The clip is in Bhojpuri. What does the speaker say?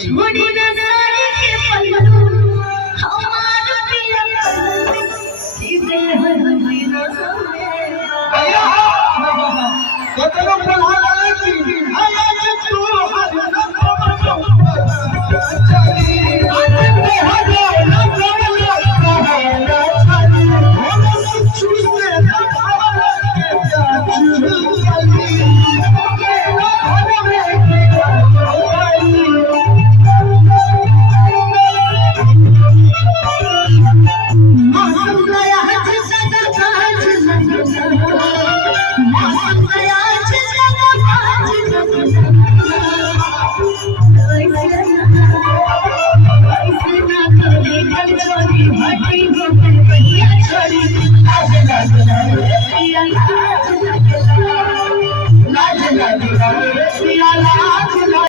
छोड़ी ना सारी के पल्लू हमार पिया सीधे हर बिना भैया कतलो प्रधान आले की आया तू